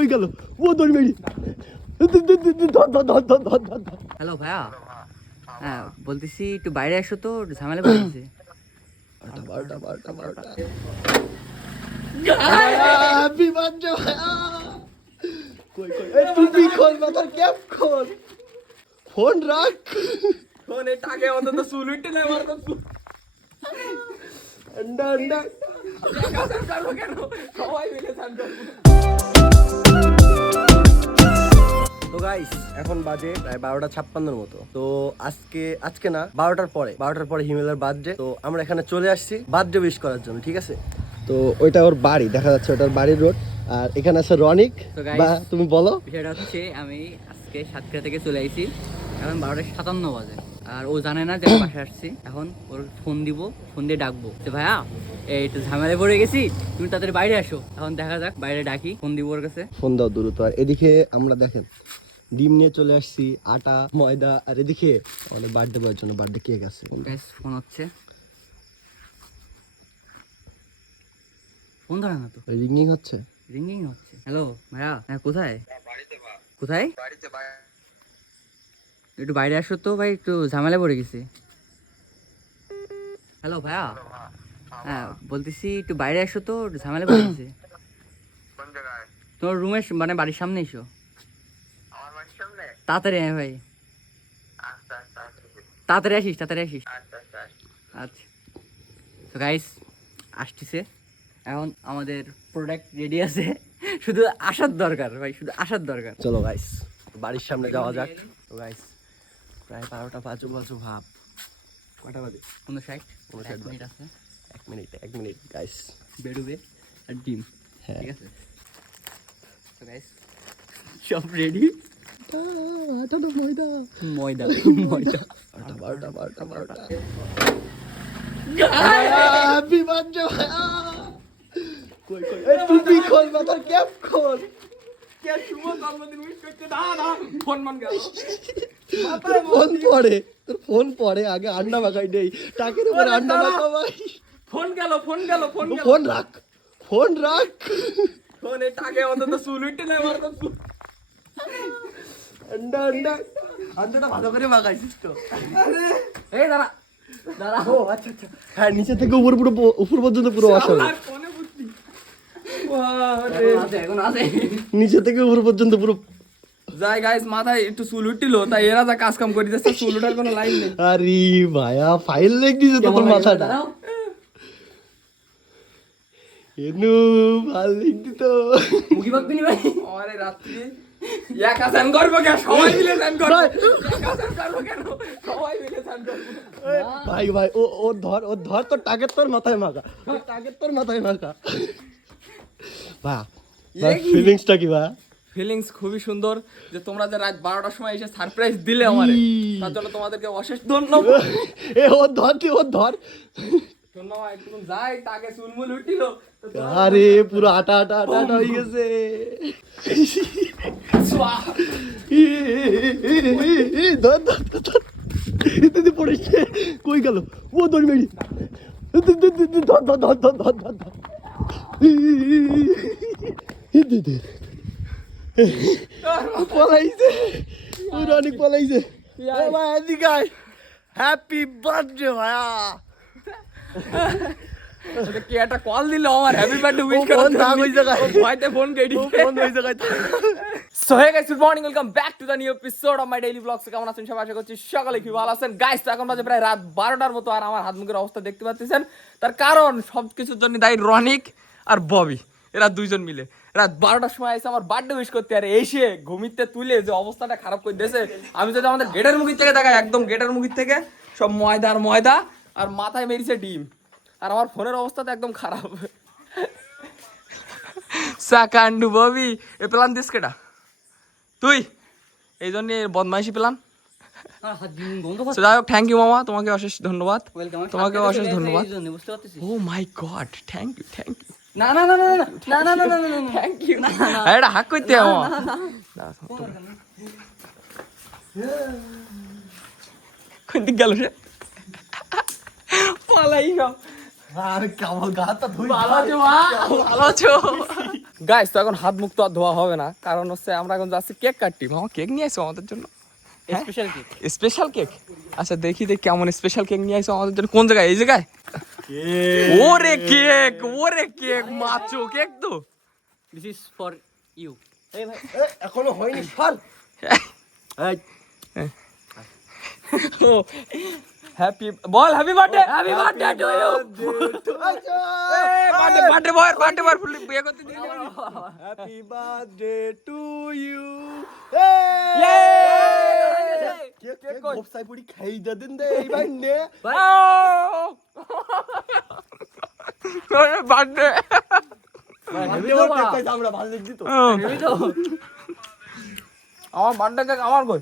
কই গেল ও দৌড় মেরি হ্যালো ভাইয়া, হ্যাঁ বলতেছি একটু বাইরে আসো তো, একটু ঝামেলা পড়েছে। হ্যাপি বার্থডে ভাইয়া। কই কই এই টুপি খোল, মাথার ক্যাপ খোল, ফোন রাখ, ফোনে টাকে অন্তত চুল উঠতে নাই আমার তো আন্ডা আন্ডা করবো কেন, সবাই মিলে চান করবো। তো গাইস এখন বাজে প্রায় 12:56 মতো। তো আজকে না 12টার পরে হিমেলের বার্থডে। তো আমরা এখানে চলে আসছি বার্থডে উইশ করার জন্য, ঠিক আছে? তো ওইটা ওর বাড়ি, দেখা যাচ্ছে ওটার বাড়ির রোড। আর এখানে আছে রনিক। তো guys, বা তুমি বলো। বিষয়টা হচ্ছে আমি আজকে সাতক্ষীরা থেকে চলে আইছি, এখন 12:57 বাজে। আর ও জানে না যে আমি বাসায় আসছি। এখন ওর ফোন দিয়ে ডাকবো যে ভাইয়া এই তো ঝামেলায় পড়ে গেছি, তুমি তাদের বাইরে আসো। এখন দেখা যাক, বাইরে ডাকি, ফোন দিব ওর কাছে। ফোন দাও দ্রুত। আর এদিকে আমরা দেখেন ডিম নিয়ে চলে আসছি, আটা ময়দা। আর এদিকে আমাদের বার্থডে বয়ের জন্য বার্থডে কেক আছে। Guys, ফোন হচ্ছে, ফোন ধরে না তো, রিংইং হচ্ছে। রিঙ্গিং হচ্ছে। হ্যালো ভাইয়া, হ্যাঁ কোথায়? কোথায়? একটু বাইরে আসো তো ভাই, একটু ঝামেলা পড়ে গেছি। হ্যালো ভাইয়া, হ্যাঁ বলতেছি একটু বাইরে আসো তো, একটু ঝামেলা পড়ে গেছি। তোমার রুমের মানে বাড়ির সামনে এসো তাড়াতাড়ি। হ্যাঁ ভাই, তাড়াতাড়ি আসিস। আচ্ছা তো গাইস আসতেছে। এখন আমাদের প্রোডাক্ট রেডি আছে, শুধু আসার দরকার ভাই, শুধু আসার দরকার। চলো গাইস বাড়ির সামনে যাওয়া যাক। তো গাইস প্রায় 12টা বাজু ভাব। কটা বাজে? 59 59 মিনিট আছে। 1 মিনিট গাইস। বেরোবে আর ডিম, হ্যাঁ ঠিক আছে? তো গাইস সব রেডি। আটা না ময়দা। ময়দা আটা 12টা। হ্যাপি বার্থডে ভাইয়া। কই কই এই টুপি খোল, মাথার ক্যাপ খোল। কে শুভ জন্মদিন উইশ করতে না ফোন মান গেল। তোর ফোন পড়ে আগে আন্ডা মাখাই নেই, টাকের উপর আন্ডা মাখা ভাই। ফোন গেল ফোন রাখ। ফোনে টাকে অন্তত চুল উঠতে নাই আমার তো আন্ডাটা ভালো করে মাখাইছিস তো? এই দাঁড়া। ও আচ্ছা হ্যাঁ, নিচে থেকে উপর পর্যন্ত পুরো অসাবে। ফোনে বুঝছি এখন আছে। নিচে থেকে উপর পর্যন্ত পুরো। যাই গাইস, মাথায় একটু চুল উঠছিল, তাই এরা যা কাজ কাম করে দিচ্ছে, চুল উঠার কোনো লাইন নেই। আরে ভাইয়া ফাইল লেগ দিছে তো তোর মাথাটা। দাঁড়াও। এনু ভাল লেগ দিত। মুখি বাগবি নি ভাই? আরে রাত্রি একা চান করবো কেন, সবাই মিলে চান করবো। একা চান করবো কেন, সবাই মিলে চান করবো। ভাই ও ধর তোর টাকের তোর মাথায় মাখা। বাহ ফিলিংসটা কি ভাই? ফিলিংস খুবই সুন্দর যে তোমরা যে রাত 12টার সময় এসে সারপ্রাইজ দিলে আমারে, তার জন্য তোমাদেরকে অশেষ ধন্যবাদ। ও ধর। ধন্যবাদ। একটু যাই, তাকে চুলমুল উঠিল। আরে পুরো আটা হয়ে গেছে। ধর পড়েছে। কই গেল ও দৌড় মেরি পলাইছে, অনেক পলাইছে। হ্যাপি বার্থডে ভাইয়া। কে একটা কল দিল আমার হ্যাপি বার্থডে উইশ করার জন্য। ভয়তে ফোন কেটে so hey guys, good morning, welcome back to the new episode of my daily blogs. কেমন আছেন সবাই? আশা করছি সকালে কি ভালো আছেন। গাইস তো এখন বাজে প্রায় রাত 12টার মতো, আর আমার হাত মুখের অবস্থা দেখতে পাচ্ছেন। তার কারণ সবকিছুর জন্য দায়ী রনিক আর ববি, এরা দুইজন মিলে রাত 12টার সময় এসে আমার বার্থডে উইশ করতে, আর এসে ঘুমিতে তুলে যে অবস্থাটা খারাপ করে দিয়েছে। আমি যদি আমাদের গেটের মুখের থেকে দেখাই, একদম গেটের মুখের থেকে সব ময়দা আর মাথায় মেরিছে ডিম। আর আমার ফোনের অবস্থা তো একদম খারাপ। সাকান্ডু ববি এ প্ল্যান দিস কেটা তুই, এই জন্য বদমাইশি প্ল্যান। যাই হোক, থ্যাংক ইউ মামা, তোমাকে অশেষ ধন্যবাদ। তোমাকে অশেষ ধন্যবাদ। ও মাই গড, থ্যাংক ইউ। না থ্যাংক ইউ। এটা হাক করতে মামা। কোন দিক গেল রে? পালাই সব। আর কেমন গাটা ধুই ভালো আছো গাইস তো এখন হাত মুখ তো আর ধোয়া হবে না, কারণ হচ্ছে আমরা এখন যাচ্ছি কেক কাটটি। মামা কেক নিয়ে আসো আমাদের জন্য, স্পেশাল কেক। Special cake. আচ্ছা দেখি কেমন স্পেশাল কেক নিয়ে আসো আমাদের জন্য। কোন জায়গায়? এই জায়গায়? ওরে কেক মাচো কেক তো। This is for you. এখনো হয়নি সর। এই হ্যাপি বল, happy birthday, happy birthday to you. Birthday boy ফুল বিয়ে করতে দিলি। Happy birthday to you. Cake গোপসাই পুরি খাই দেন দে এই ভাই নে। বার্থডে আমরা ভালো দেখছি তো। আমার বার্থডে কেক আমার কই?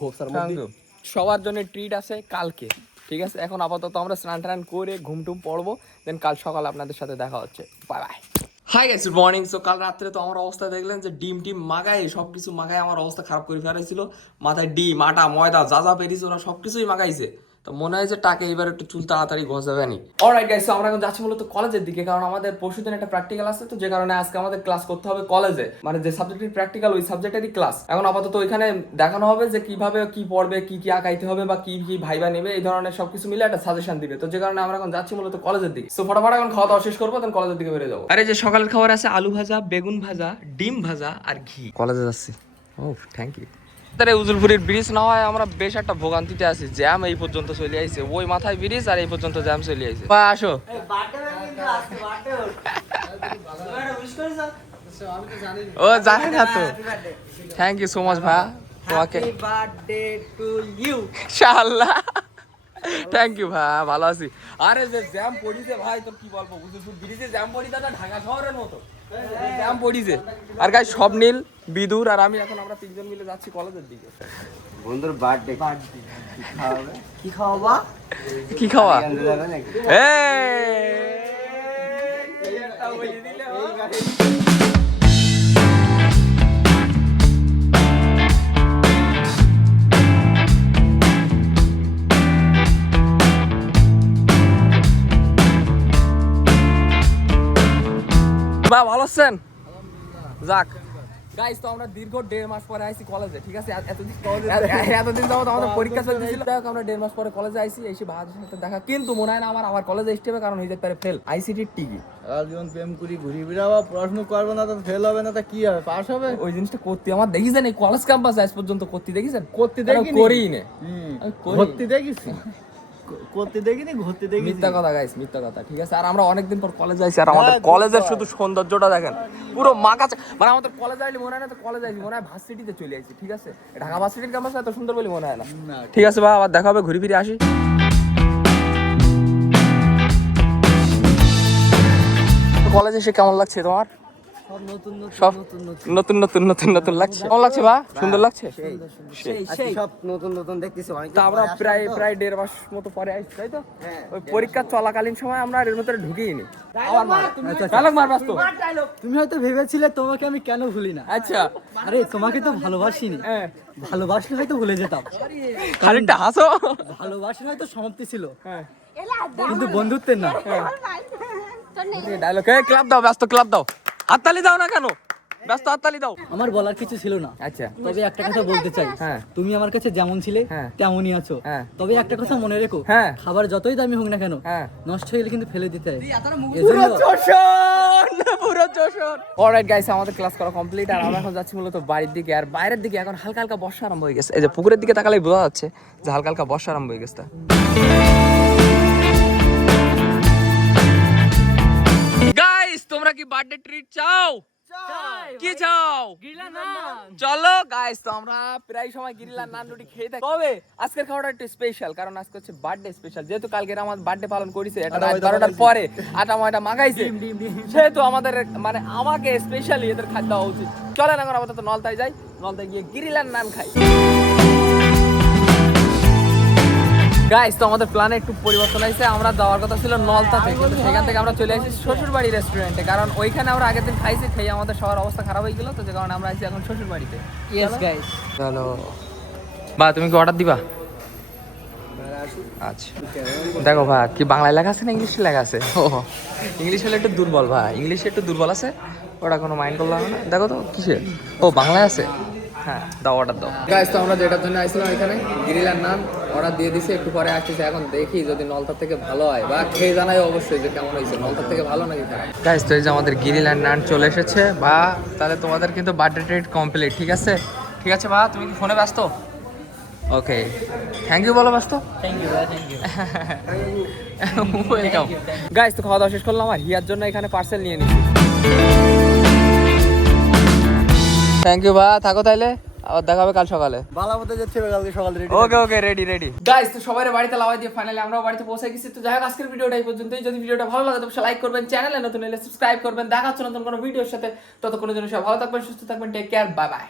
গোপসার Thank মধ্যে you. সবার জন্য ট্রিট আছে কালকে, ঠিক আছে? এখন আপাতত আমরা স্নান টান করে ঘুমটুম পড়বো, দেন কাল সকালে আপনাদের সাথে দেখা হচ্ছে। Bye bye. Hi guys, good morning. So কাল রাত্রে তো আমার অবস্থা দেখলেন যে ডিম মাগায় সব কিছু মাগায় আমার অবস্থা খারাপ করে ফেলাইছিল। মাথায় ডিম আটা ময়দা যা পেরিয়েছে ওরা সব কিছুই মাগাইছে। তো মনে হয় যে টাকে এবার একটু চুল তাড়াতাড়ি ঘষাবে নি। অলরাইট গাইস, আমরা এখন যাচ্ছি মূলত কলেজের দিকে, কারণ আমাদের পরশুদিন একটা প্র্যাকটিক্যাল আছে, তো যে কারণে আজকে আমাদের ক্লাস করতে হবে কলেজে, মানে যে সাবজেক্টের প্র্যাকটিক্যাল ওই সাবজেক্টেরই ক্লাস। এখন আপাতত ওইখানে দেখানো হবে যে কিভাবে কি পড়বে, কি আঁকাইতে হবে বা কি ভাইবা নেবে, এই ধরনের সবকিছু মিলে একটা সাজেশন দিবে। তো যে কারণে আমরা এখন যাচ্ছি মূলত কলেজের দিকে। সো ফটাফট এখন খাওয়া দাওয়া শেষ করবো, দেন কলেজের দিকে বেরিয়ে যাবো। আরে যে সকালের খাবার আছে আলু ভাজা, বেগুন ভাজা, ডিম ভাজা আর ঘি। কলেজে যাচ্ছি। ও থ্যাংক ইউ। উজুলপুরের ব্রিজ না হয় আমরা বেশ একটা ভোগান্তিতে আছি। জ্যাম এই পর্যন্ত চলে আইছে, ওই মাথায় ব্রিজ আর এই পর্যন্ত জ্যাম চলে আইছে। আসো। ও জানে না তো। থ্যাংক ইউ সো মাচ ভাই, তোমাকে বার্থডে টু ইউ। ইনশাআল্লাহ। থ্যাংক ইউ ভাই, ভালো আছি। আরে যে জ্যাম পড়িছে ভাই, তোর কি বলবো, উজুলপুর ব্রিজে জ্যাম পড়ি দাদা, ঢাকা শহরের মতো জ্যাম পড়িছে। আর গাইস সব নীল, বিদুর আর আমি এখন আমরা তিনজন মিলে যাচ্ছি কলেজের দিকে। বন্ধুর বার্থডে কি খাওয়াবা? কি খাওয়া? বা ভালো আছেন? যাক গাইস, তো আমরা দীর্ঘ 1.5 মাস পরে আইছি কলেজে, ঠিক আছে? এতদিন যাবত আমাদের পরীক্ষা চলতেছিল, আমরা 1.5 মাস পরে কলেজে আইছি, এসে ভাইদের সাথে দেখা। কিন্তু মনে হয় না আমার কলেজে আসতে হবে, কারণ হইতে পারে ফেল আইসিটির টিকি। আর জীবন প্রেম করি ঘুরি বেড়াবা, পড়াশোনা করবো না তো ফেল হবে না, তা কি হবে, পাস হবে? ওই জিনিসটা করতে আমার দেখিছেন এই কলেজ ক্যাম্পাসে আজ পর্যন্ত করতে দেখিছেন? করতে দেখিনি। করিই না। ঘুরতে দেখিস, করতে দেখিনি, ঘুরতে দেখিস। মিথ্যা কথা গাইস, মিথ্যা কথা, ঠিক আছে? আর আমরা অনেকদিন পর কলেজ আইছি, আর আমাদের কলেজের শুধু সৌন্দর্যটা দেখেন, পুরো মাকাছে। মানে আমাদের কলেজ আইলে মনে হয় না তো কলেজ আইছি, মনে হয় ভার্সিটিতে চলে আইছি, ঠিক আছে? ঢাকা ভার্সিটির ক্যাম্পাস এত সুন্দর বলে মনে হয় না। ঠিক আছে ভাই, আবার দেখা হবে, ঘুরে ফিরে আসি। কলেজে এসে কেমন লাগছে তোমার? সব নতুন লাগছে। কেমন লাগছে বা? সুন্দর লাগছে? সব নতুন দেখতেছি অনেক। তা আমরা প্রায় 1.5 মাস মতো পরে আসছি, তাই তো? ওই পরীক্ষা চলাকালীন সময় আমরা এর ভিতরে ঢুকিনি। তুমি হয়তো ভেবেছিলে তোমাকে আমি কেন ভুলি না। আচ্ছা, আরে তোমাকে তো ভালোবাসিনি, ভালোবাসলে হয়তো ভুলে যেতাম। খানিকটা হাসো। ভালোবাসার হয়তো সমাপ্তি ছিল, কিন্তু বন্ধুত্বের না। ডায়লগ ক্লাব দাও, ব্যস্ত ক্লাব দাও, হাততালি দাও না কেন? ব্যস্ত হাততালি দাও। আমার বলার কিছু ছিল না, আচ্ছা তবে একটা কথা বলতে চাই। হ্যাঁ। তুমি আমার কাছে যেমন ছিলে হ্যাঁ। তেমনই আছো। হ্যাঁ। তবে একটা কথা মনে রেখো, হ্যাঁ। খাবার যতই দামি হোক না কেন, হ্যাঁ। নষ্ট হয়ে গেলে কিন্তু ফেলে দিতে হয়। অলরাইট গাইস, আমাদের ক্লাস করা কমপ্লিট, আর আমরা এখন যাচ্ছি মূলত বাড়ির দিকে। আর বাইরের দিকে এখন হালকা হালকা বর্ষা আরম্ভ হয়ে গেছে। এই যে পুকুরের দিকে তাকালেই বোঝা যাচ্ছে যে হালকা হালকা বর্ষা আরম্ভ হয়ে গেছে। গাইস, তোমরা কি বার্থডে ট্রিট চাও? কি চাও? চলো গাইস, তো আমরা প্রায় সময় গিরিলা নান রুটি খেয়ে থাকি, তবে আজকের খাওয়াটা একটু স্পেশাল, কারণ আজকে হচ্ছে বার্থডে স্পেশাল। যেহেতু কালকে আমার বার্থডে পালন করেছে, এটা রাত 12টার পরে আটা ময়দা মাগাইছে, সেহেতু আমাদের মানে আমাকে স্পেশালি এদের খাদ্য দেওয়া উচিত। চলেন এখন আপাতত নলতায় যাই, নলতায় গিয়ে গিরিলার নান খাই। গাইস, তো আমাদের প্ল্যানে একটু পরিবর্তন হয়েছে। আমরা যাওয়ার কথা ছিল নলতাতে, কিন্তু সেখান থেকে আমরা চলে আসি শ্বশুরবাড়ি রেস্টুরেন্টে, কারণ ওইখানে আমরা আগের দিন খাইছি, খেয়ে আমাদের সবার অবস্থা খারাপ হয়ে গেল, তো যে কারণে আমরা আসি এখন শ্বশুরবাড়িতে। ইয়েস গাইস, চলো বা, তুমি কি অর্ডার দিবা? আচ্ছা দেখো ভাই কি বাংলায় লেখা আছে না ইংলিশে লেখা আছে? ও ইংলিশ হলে একটু দুর্বল ভাই, ইংলিশে একটু দুর্বল আছে, ওটা কোনো মাইন্ড করলাম না। দেখো তো কিসের, ও বাংলায় আছে। হ্যাঁ দাও, অর্ডার দাও। গাইস তো আমরা যেটার জন্য আইছিলাম এখানে গ্রিল আর নান অর্ডার দিয়ে দিছি, একটু পরে আসতেছে। এখন দেখি যদি নলতার থেকে ভালো হয় বা খেয়ে জানাই অবশ্যই যে কেমন হয়েছে, নলতার থেকে ভালো নাকি খারাপ। গাইস তো এই যে আমাদের গ্রিল আর নান চলে এসেছে। বা তাহলে তোমাদের কিন্তু বার্থডে ট্রিট কমপ্লিট। ঠিক আছে ঠিক আছে বা তুমি কি ফোনে ব্যস্ত? ওকে থ্যাংক ইউ বলো ব্যস্ত। থ্যাংক ইউ ভাই, থ্যাংক ইউ। ওয়েলকাম। গাইস তো খাওয়া দাওয়া শেষ করলাম আর হিয়ার জন্য এখানে পার্সেল নিয়ে নিচ্ছি। থ্যাংক ইউ বা, থাকো তাইলে, আবার দেখা হবে কাল সকালে। বালাপথে যাচ্ছে কালকে সকালে রেডি। ওকে ওকে রেডি রেডি। গাইস তো সবাই বাড়িতে লাগাই দিয়ে ফাইনালি আমরাও বাড়িতে পৌঁছে গেছি। তো যাই হোক আজকের ভিডিওটা এই পর্যন্তই। যদি ভিডিওটা ভালো লাগে তো লাইক করবেন, চ্যানেলে নতুন হলে সাবস্ক্রাইব করবেন। দেখা হচ্ছে নতুন কোনো ভিডিওর সাথে। ততক্ষণের জন্য সবাই ভালো থাকবেন, সুস্থ থাকবেন। Take care, bye by.